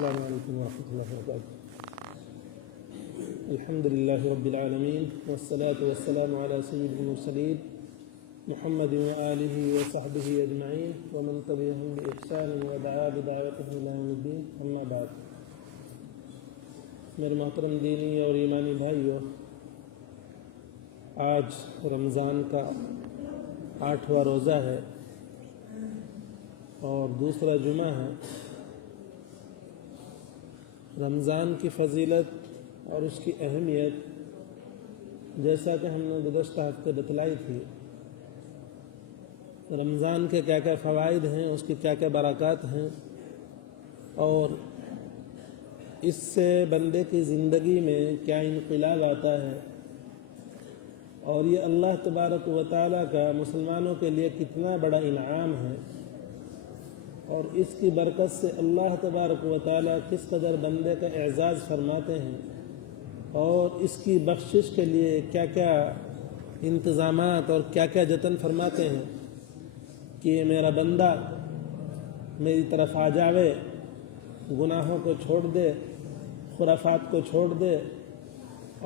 السلام علیکم ورحمۃ اللہ وبرکاتہ۔ الحمد للہ رب العالمین والصلاة والسلام علی سید المرسلین محمد وآلہ وصحبہ اجمعین ومن تبعہم بإحسان ودعا بدعوتہ الی یوم الدین، اما بعد۔ میرے محترم دینی اور ایمانی بھائیوں، آج رمضان کا 8واں روزہ ہے اور دوسرا جمعہ ہے۔ رمضان کی فضیلت اور اس کی اہمیت جیسا کہ ہم نے گزشتہ ہفتے بتلائی تھی، رمضان کے کیا کیا فوائد ہیں، اس کی کیا کیا برکات ہیں، اور اس سے بندے کی زندگی میں کیا انقلاب آتا ہے، اور یہ اللہ تبارک و تعالیٰ کا مسلمانوں کے لیے کتنا بڑا انعام ہے، اور اس کی برکت سے اللہ تبارک و تعالیٰ کس قدر بندے کا اعزاز فرماتے ہیں، اور اس کی بخشش کے لیے کیا کیا انتظامات اور کیا کیا جتن فرماتے ہیں کہ میرا بندہ میری طرف آ جاوے، گناہوں کو چھوڑ دے، خرافات کو چھوڑ دے،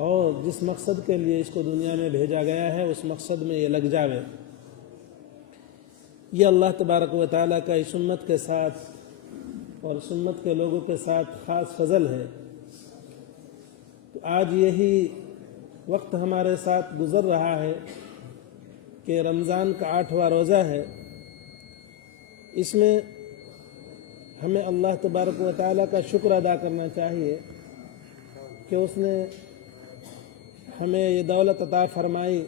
اور جس مقصد کے لیے اس کو دنیا میں بھیجا گیا ہے اس مقصد میں یہ لگ جاوے۔ یہ اللہ تبارک و تعالیٰ کا اس امت کے ساتھ اور اس امت کے لوگوں کے ساتھ خاص فضل ہے۔ تو آج یہی وقت ہمارے ساتھ گزر رہا ہے کہ رمضان کا 8واں روزہ ہے۔ اس میں ہمیں اللہ تبارک و تعالیٰ کا شکر ادا کرنا چاہیے کہ اس نے ہمیں یہ دولت عطا فرمائی،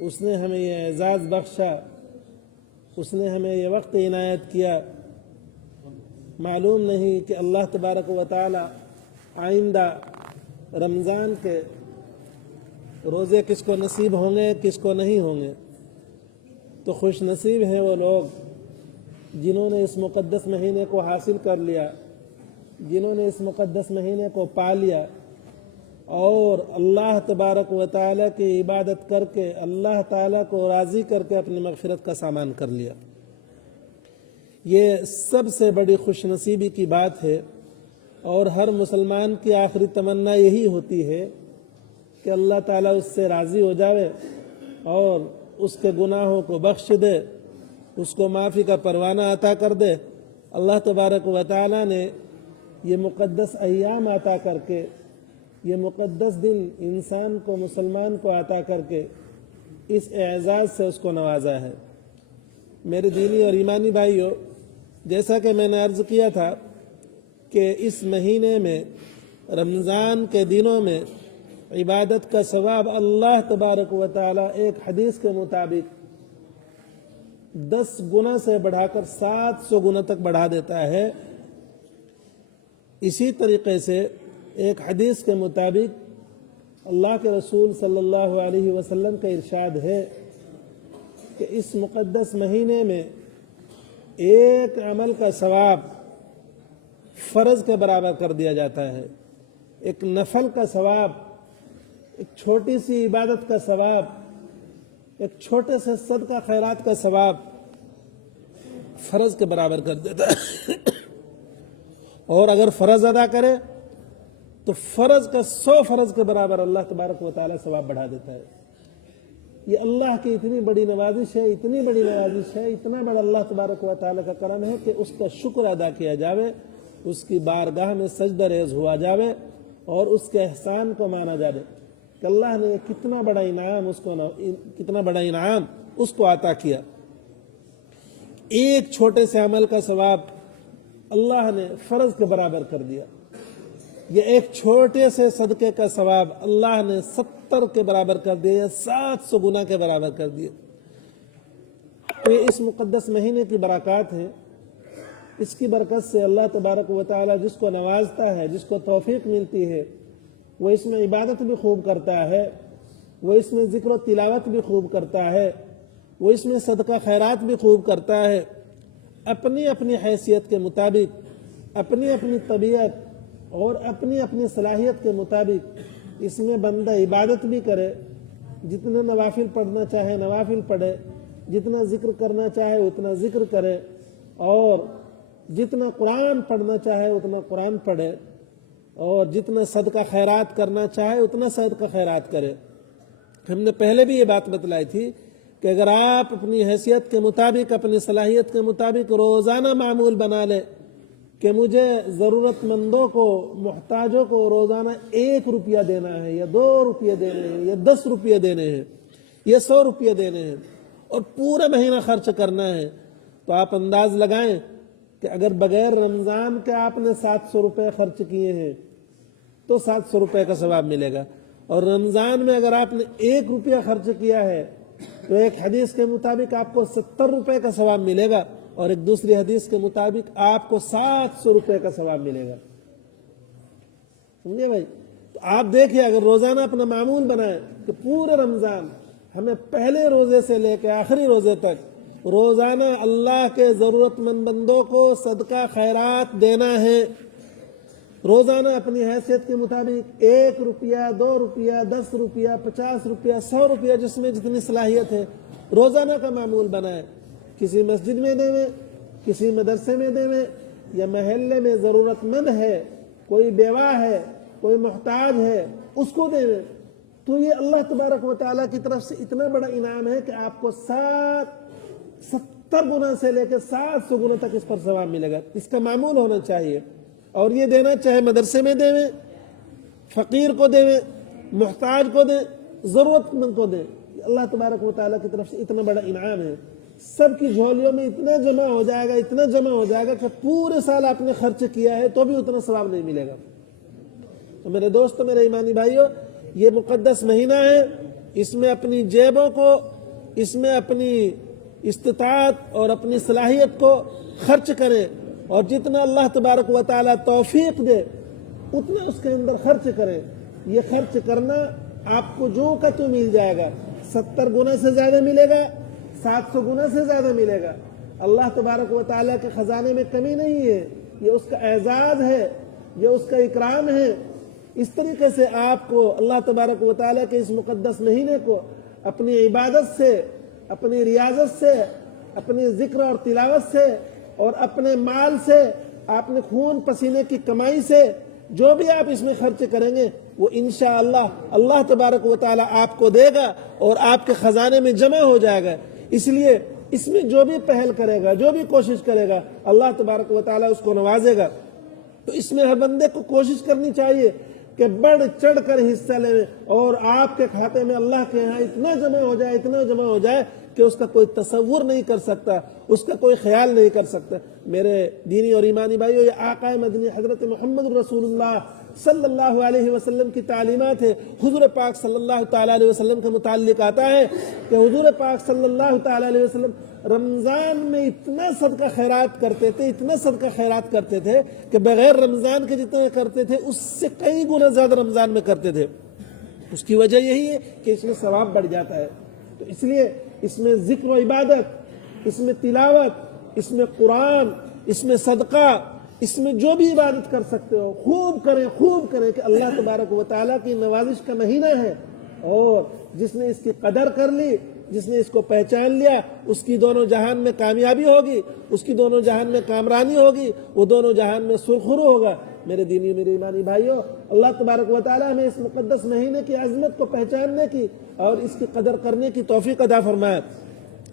اس نے ہمیں یہ اعزاز بخشا، اس نے ہمیں یہ وقت عنایت کیا۔ معلوم نہیں کہ اللہ تبارک و تعالی آئندہ رمضان کے روزے کس کو نصیب ہوں گے، کس کو نہیں ہوں گے۔ تو خوش نصیب ہیں وہ لوگ جنہوں نے اس مقدس مہینے کو حاصل کر لیا، جنہوں نے اس مقدس مہینے کو پا لیا اور اللہ تبارک و تعالیٰ کی عبادت کر کے اللہ تعالیٰ کو راضی کر کے اپنی مغفرت کا سامان کر لیا۔ یہ سب سے بڑی خوش نصیبی کی بات ہے، اور ہر مسلمان کی آخری تمنا یہی ہوتی ہے کہ اللہ تعالیٰ اس سے راضی ہو جاوے اور اس کے گناہوں کو بخش دے، اس کو معافی کا پروانہ عطا کر دے۔ اللہ تبارک و تعالیٰ نے یہ مقدس ایام عطا کر کے، یہ مقدس دن انسان کو، مسلمان کو عطا کر کے اس اعزاز سے اس کو نوازا ہے۔ میرے دینی اور ایمانی بھائیوں، جیسا کہ میں نے عرض کیا تھا کہ اس مہینے میں، رمضان کے دنوں میں عبادت کا ثواب اللہ تبارک و تعالیٰ ایک حدیث کے مطابق 10 گنا سے بڑھا کر 700 گنا تک بڑھا دیتا ہے۔ اسی طریقے سے ایک حدیث کے مطابق اللہ کے رسول صلی اللہ علیہ وسلم کا ارشاد ہے کہ اس مقدس مہینے میں ایک عمل کا ثواب فرض کے برابر کر دیا جاتا ہے، ایک نفل کا ثواب، ایک چھوٹی سی عبادت کا ثواب، ایک چھوٹے سے صدقہ خیرات کا ثواب فرض کے برابر کر دیتا ہے۔ اور اگر فرض ادا کرے تو فرض کا 100 فرض کے برابر اللہ تبارک و تعالیٰ ثواب بڑھا دیتا ہے۔ یہ اللہ کی اتنی بڑی نوازش ہے، اتنی بڑی نوازش ہے، اتنا بڑا اللہ تبارک و تعالیٰ کا کرم ہے کہ اس کا شکر ادا کیا جاوے، اس کی بارگاہ میں سجدہ ریز ہوا جاوے اور اس کے احسان کو مانا جاوے کہ اللہ نے کتنا بڑا انعام اس کو عطا کیا۔ ایک چھوٹے سے عمل کا ثواب اللہ نے فرض کے برابر کر دیا۔ یہ ایک چھوٹے سے صدقے کا ثواب اللہ نے 70 کے برابر کر دیا، 700 گنا کے برابر کر دیا۔ تو یہ اس مقدس مہینے کی برکات ہیں۔ اس کی برکت سے اللہ تبارک و تعالیٰ جس کو نوازتا ہے، جس کو توفیق ملتی ہے، وہ اس میں عبادت بھی خوب کرتا ہے، وہ اس میں ذکر و تلاوت بھی خوب کرتا ہے، وہ اس میں صدقہ خیرات بھی خوب کرتا ہے۔ اپنی اپنی حیثیت کے مطابق، اپنی اپنی طبیعت اور اپنی اپنی صلاحیت کے مطابق اس میں بندہ عبادت بھی کرے، جتنے نوافل پڑھنا چاہے نوافل پڑھے، جتنا ذکر کرنا چاہے اتنا ذکر کرے، اور جتنا قرآن پڑھنا چاہے اتنا قرآن پڑھے، اور جتنا صدقہ خیرات کرنا چاہے اتنا صدقہ خیرات کرے۔ ہم نے پہلے بھی یہ بات بتلائی تھی کہ اگر آپ اپنی حیثیت کے مطابق، اپنی صلاحیت کے مطابق روزانہ معمول بنا لیں کہ مجھے ضرورت مندوں کو، محتاجوں کو روزانہ 1 روپیہ دینا ہے، یا 2 روپیہ دینے ہیں، یا 10 روپیہ دینے ہیں، یا 100 روپیہ دینے ہیں، اور پورا مہینہ خرچ کرنا ہے، تو آپ انداز لگائیں کہ اگر بغیر رمضان کے آپ نے 700 روپے خرچ کیے ہیں تو 700 روپے کا ثواب ملے گا، اور رمضان میں اگر آپ نے 1 روپیہ خرچ کیا ہے تو ایک حدیث کے مطابق آپ کو 70 روپے کا ثواب ملے گا، اور ایک دوسری حدیث کے مطابق آپ کو 700 روپے کا ثواب ملے گا۔ سمجھے بھائی؟ تو آپ دیکھیں، اگر روزانہ اپنا معمول بنائیں کہ پورے رمضان ہمیں پہلے روزے سے لے کے آخری روزے تک روزانہ اللہ کے ضرورت مند بندوں کو صدقہ خیرات دینا ہے، روزانہ اپنی حیثیت کے مطابق 1 روپیہ، 2 روپیہ، 10 روپیہ، 50 روپیہ، 100 روپیہ، جس میں جتنی صلاحیت ہے روزانہ کا معمول بنائے۔ کسی مسجد میں دیں، کسی مدرسے میں دیں، یا محلے میں ضرورت مند ہے، کوئی بیوہ ہے، کوئی محتاج ہے، اس کو دیں، تو یہ اللہ تبارک و تعالیٰ کی طرف سے اتنا بڑا انعام ہے کہ آپ کو 70 گنا سے لے کے 700 گنا تک اس پر ثواب ملے گا۔ اس کا معمول ہونا چاہیے، اور یہ دینا چاہے مدرسے میں دیں، فقیر کو دیں، محتاج کو دیں، ضرورت مند کو دیں، اللہ تبارک و تعالیٰ کی طرف سے اتنا بڑا انعام ہے۔ سب کی جھولیوں میں اتنا جمع ہو جائے گا، اتنا جمع ہو جائے گا کہ پورے سال آپ نے خرچ کیا ہے تو بھی اتنا ثواب نہیں ملے گا۔ تو میرے دوستو، میرے ایمانی بھائیو، یہ مقدس مہینہ ہے، اس میں اپنی جیبوں کو، اس میں اپنی استطاعت اور اپنی صلاحیت کو خرچ کریں، اور جتنا اللہ تبارک و تعالیٰ توفیق دے اتنا اس کے اندر خرچ کریں۔ یہ خرچ کرنا آپ کو جو کا تو مل جائے گا، 70 گنا سے زیادہ ملے گا، 700 گنا سے زیادہ ملے گا۔ اللہ تبارک و تعالیٰ کے خزانے میں کمی نہیں ہے، یہ اس کا اعزاز ہے، یہ اس کا اکرام ہے۔ اس طریقے سے آپ کو اللہ تبارک و تعالیٰ کے اس مقدس مہینے کو اپنی عبادت سے، اپنی ریاضت سے، اپنی ذکر اور تلاوت سے، اور اپنے مال سے، اپنے خون پسینے کی کمائی سے جو بھی آپ اس میں خرچ کریں گے وہ انشاءاللہ اللہ تبارک و تعالیٰ آپ کو دے گا اور آپ کے خزانے میں جمع ہو جائے گا۔ اس لیے اس میں جو بھی پہل کرے گا، جو بھی کوشش کرے گا، اللہ تبارک و تعالیٰ اس کو نوازے گا۔ تو اس میں ہر بندے کو کوشش کرنی چاہیے کہ بڑھ چڑھ کر حصہ لے، اور آپ کے کھاتے میں اللہ کے ہاں اتنا جمع ہو جائے، اتنا جمع ہو جائے کہ اس کا کوئی تصور نہیں کر سکتا، اس کا کوئی خیال نہیں کر سکتا۔ میرے دینی اور ایمانی بھائیو، یہ آقا مدنی حضرت محمد رسول اللہ صلی اللہ علیہ وسلم کی تعلیمات ہے۔ حضور پاک صلی اللہ تعالیٰ علیہ وسلم کے متعلق آتا ہے کہ حضور پاک صلی اللہ تعالیٰ علیہ وسلم رمضان میں اتنا صدقہ خیرات کرتے تھے، اتنا صدقہ خیرات کرتے تھے کہ بغیر رمضان کے جتنے کرتے تھے اس سے کئی گنا زیادہ رمضان میں کرتے تھے۔ اس کی وجہ یہی ہے کہ اس میں ثواب بڑھ جاتا ہے۔ تو اس لیے اس میں ذکر و عبادت، اس میں تلاوت، اس میں قرآن، اس میں صدقہ، اس میں جو بھی عبادت کر سکتے ہو خوب کریں، خوب کریں، کہ اللہ تبارک و تعالیٰ کی نوازش کا مہینہ ہے، اور جس نے اس کی قدر کر لی، جس نے اس کو پہچان لیا، اس کی دونوں جہان میں کامیابی ہوگی، اس کی دونوں جہان میں کامرانی ہوگی، وہ دونوں جہان میں سرخرو ہوگا۔ میرے دینی، میرے ایمانی بھائیوں، اللہ تبارک و تعالیٰ ہمیں اس مقدس مہینے کی عظمت کو پہچاننے کی اور اس کی قدر کرنے کی توفیق عطا فرمائے۔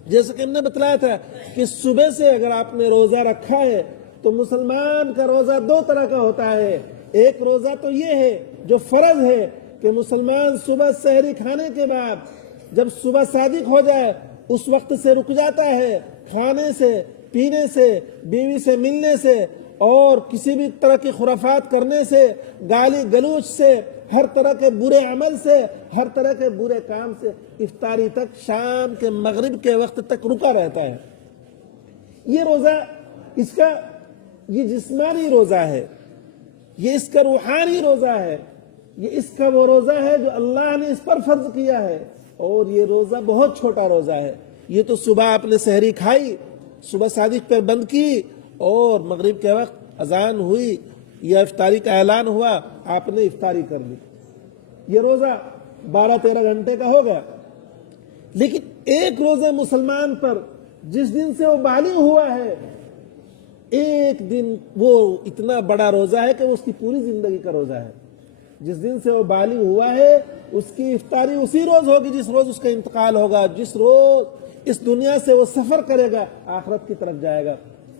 جیسے کہ ہم نے بتلایا تھا کہ صبح سے اگر آپ نے روزہ رکھا ہے تو مسلمان کا روزہ 2 طرح کا ہوتا ہے۔ ایک روزہ تو یہ ہے جو فرض ہے کہ مسلمان صبح سحری کھانے کے بعد جب صبح صادق ہو جائے اس وقت سے رک جاتا ہے، کھانے سے، پینے سے، بیوی سے ملنے سے، اور کسی بھی طرح کی خرافات کرنے سے، گالی گلوچ سے، ہر طرح کے برے عمل سے، ہر طرح کے برے کام سے افطاری تک، شام کے مغرب کے وقت تک رکا رہتا ہے۔ یہ روزہ اس کا یہ جسمانی روزہ ہے، یہ اس کا روحانی روزہ ہے، یہ اس کا وہ روزہ ہے جو اللہ نے اس پر فرض کیا ہے، اور یہ روزہ بہت چھوٹا روزہ ہے۔ یہ تو صبح آپ نے سحری کھائی، صبح صادق پر بند کی، اور مغرب کے وقت اذان ہوئی یا افطاری کا اعلان ہوا، آپ نے افطاری کر لی۔ یہ روزہ 12-13 گھنٹے کا ہو گیا۔ لیکن ایک روزہ مسلمان پر جس دن سے وہ بالغ ہوا ہے ایک دن وہ اتنا بڑا روزہ ہے کہ وہ اس کی پوری زندگی کا روزہ ہے. جس دن سے وہ بالغ ہوا ہے اس کی افطاری اسی روز ہوگی جس روز اس کا انتقال ہوگا, جس روز اس دنیا سے وہ سفر کرے گا, آخرت کی طرف جائے گا.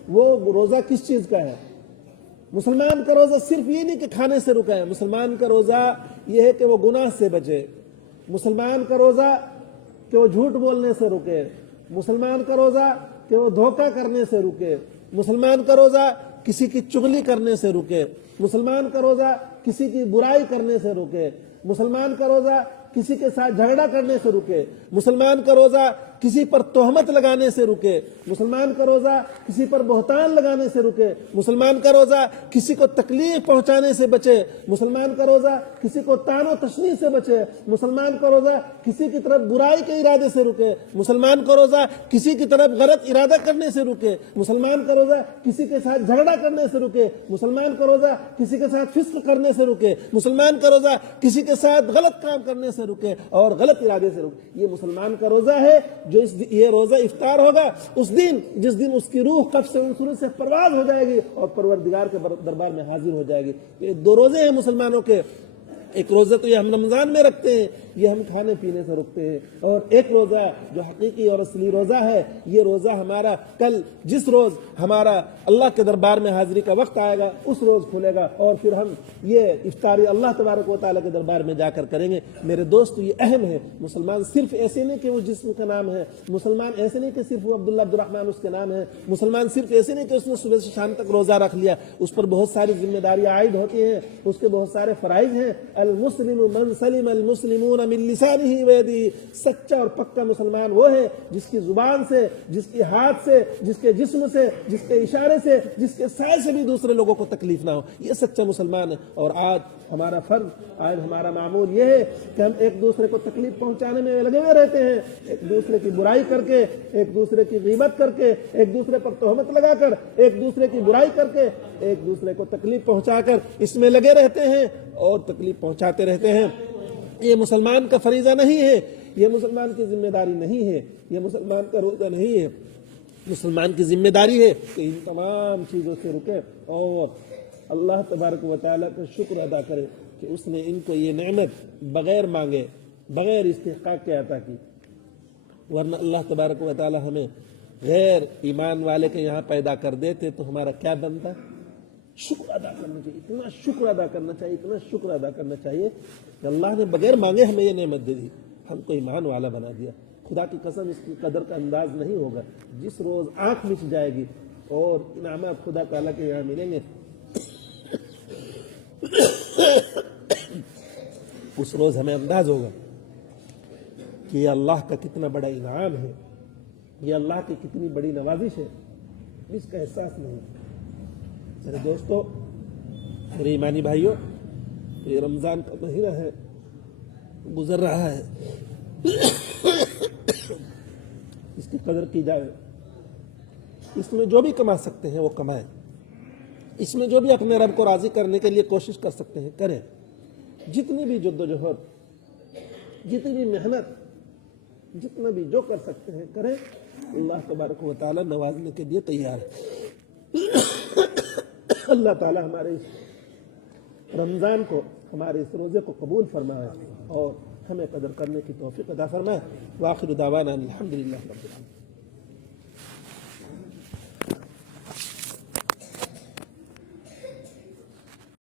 وہ روزہ کس چیز کا ہے؟ مسلمان کا روزہ صرف یہ نہیں کہ کھانے سے رکے, مسلمان کا روزہ یہ ہے کہ وہ گناہ سے بچے. مسلمان کا روزہ کہ وہ جھوٹ بولنے سے رکے. مسلمان کا روزہ کہ وہ دھوکہ کرنے سے رکے. مسلمان کا روزہ کسی کی چغلی کرنے سے رکے. مسلمان کا روزہ کسی کی برائی کرنے سے رکے. مسلمان کا روزہ کسی کے ساتھ جھگڑا کرنے سے رکے. مسلمان کا روزہ کسی پر تہمت لگانے سے رکے. مسلمان کا روزہ کسی پر بہتان لگانے سے رکے. مسلمان کا روزہ کسی کو تکلیف پہنچانے سے بچے. مسلمان کا روزہ کسی کو طعن و تشنیع سے بچے. مسلمان کا روزہ کسی کی طرف برائی کے ارادے سے رکے. مسلمان کا روزہ کسی کی طرف غلط ارادہ کرنے سے رکے. مسلمان کا روزہ کسی کے ساتھ جھگڑا کرنے سے رکے. مسلمان کا روزہ کسی کے ساتھ فسق کرنے سے رکے. مسلمان کا روزہ کسی کے ساتھ غلط کام کرنے سے رکے اور غلط ارادے سے رکے. یہ مسلمان کا روزہ ہے جو یہ روزہ افطار ہوگا اس دن جس دن اس کی روح قبض سے انصر سے پرواز ہو جائے گی اور پروردگار کے دربار میں حاضر ہو جائے گی. یہ دو روزے ہیں مسلمانوں کے. ایک روزہ تو یہ ہم رمضان میں رکھتے ہیں, یہ ہم کھانے پینے سے رکھتے ہیں, اور ایک روزہ جو حقیقی اور اصلی روزہ ہے, یہ روزہ ہمارا کل جس روز ہمارا اللہ کے دربار میں حاضری کا وقت آئے گا اس روز کھلے گا, اور پھر ہم یہ افطاری اللہ تبارک و تعالیٰ کے دربار میں جا کر کریں گے. میرے دوست یہ اہم ہے. مسلمان صرف ایسے نہیں کہ وہ جسم کا نام ہے, مسلمان ایسے نہیں کہ صرف وہ عبداللہ عبد الرحمن اس کے نام ہے, مسلمان صرف ایسے نہیں کہ اس نے صبح سے شام تک روزہ رکھ لیا, اس پر بہت ساری ذمہ داریاں عائد ہوتی ہیں, اس کے بہت سارے فرائض ہیں. المسلم من سلم المسلمون من لسانه ويده, سچا اور پکا مسلمان وہ ہے جس کی زبان سے, جس کی ہاتھ سے, جس کے جسم سے, جس کے اشارے سے, جس کے سائے سے بھی دوسرے لوگوں کو تکلیف نہ ہو. یہ سچا مسلمان ہے. اور آج ہمارا فرض, آج ہمارا معمول یہ ہے کہ ہم ایک دوسرے کو تکلیف پہنچانے میں لگے ہوئے رہتے ہیں, ایک دوسرے کی برائی کر کے, ایک دوسرے کی غیبت کر کے, ایک دوسرے پر تہمت لگا کر, ایک دوسرے کی برائی کر کے, ایک دوسرے کو تکلیف پہنچا کر اس میں لگے رہتے ہیں اور تکلیف پہنچاتے رہتے ہیں. یہ مسلمان کا فریضہ نہیں ہے, یہ مسلمان کی ذمہ داری نہیں ہے, یہ مسلمان کا روزہ نہیں ہے. مسلمان کی ذمہ داری ہے کہ ان تمام چیزوں سے رکے اور اللہ تبارک و تعالیٰ کا شکر ادا کرے کہ اس نے ان کو یہ نعمت بغیر مانگے, بغیر استحقاق کے عطا کی. ورنہ اللہ تبارک و تعالیٰ ہمیں غیر ایمان والے کے یہاں پیدا کر دیتے تو ہمارا کیا بنتا؟ شکر ادا کرنا چاہیے. اتنا شکر ادا کرنا چاہیے, اتنا شکر ادا کرنا چاہیے کہ اللہ نے بغیر مانگے ہمیں یہ نعمت دے دی, ہم کو ایمان والا بنا دیا. خدا کی قسم اس کی قدر کا انداز نہیں ہوگا. جس روز آنکھ مچ جائے گی اور انعامات خدا تعالیٰ کے یہاں ملیں گے اس روز ہمیں انداز ہوگا کہ یہ اللہ کا کتنا بڑا انعام ہے, یہ اللہ کی کتنی بڑی نوازش ہے, اس کا احساس نہیں. میرے دوستو, میرے ایمانی بھائیوں, یہ رمضان کا مہینہ ہے, گزر رہا ہے, اس کی قدر کی جائے. اس میں جو بھی کما سکتے ہیں وہ کمائیں, اس میں جو بھی اپنے رب کو راضی کرنے کے لیے کوشش کر سکتے ہیں کریں. جتنی بھی جدوجہد, جتنی بھی محنت, جتنا بھی جو کر سکتے ہیں کریں. اللہ تبارک و تعالیٰ نوازنے کے لیے تیار ہے. اللہ تعالیٰ ہمارے اس رمضان کو, ہمارے اس روزے کو قبول فرمائے اور ہمیں قدر کرنے کی توفیق عطا فرمائے. وآخر دعوانا الحمدللہ رب العالمین.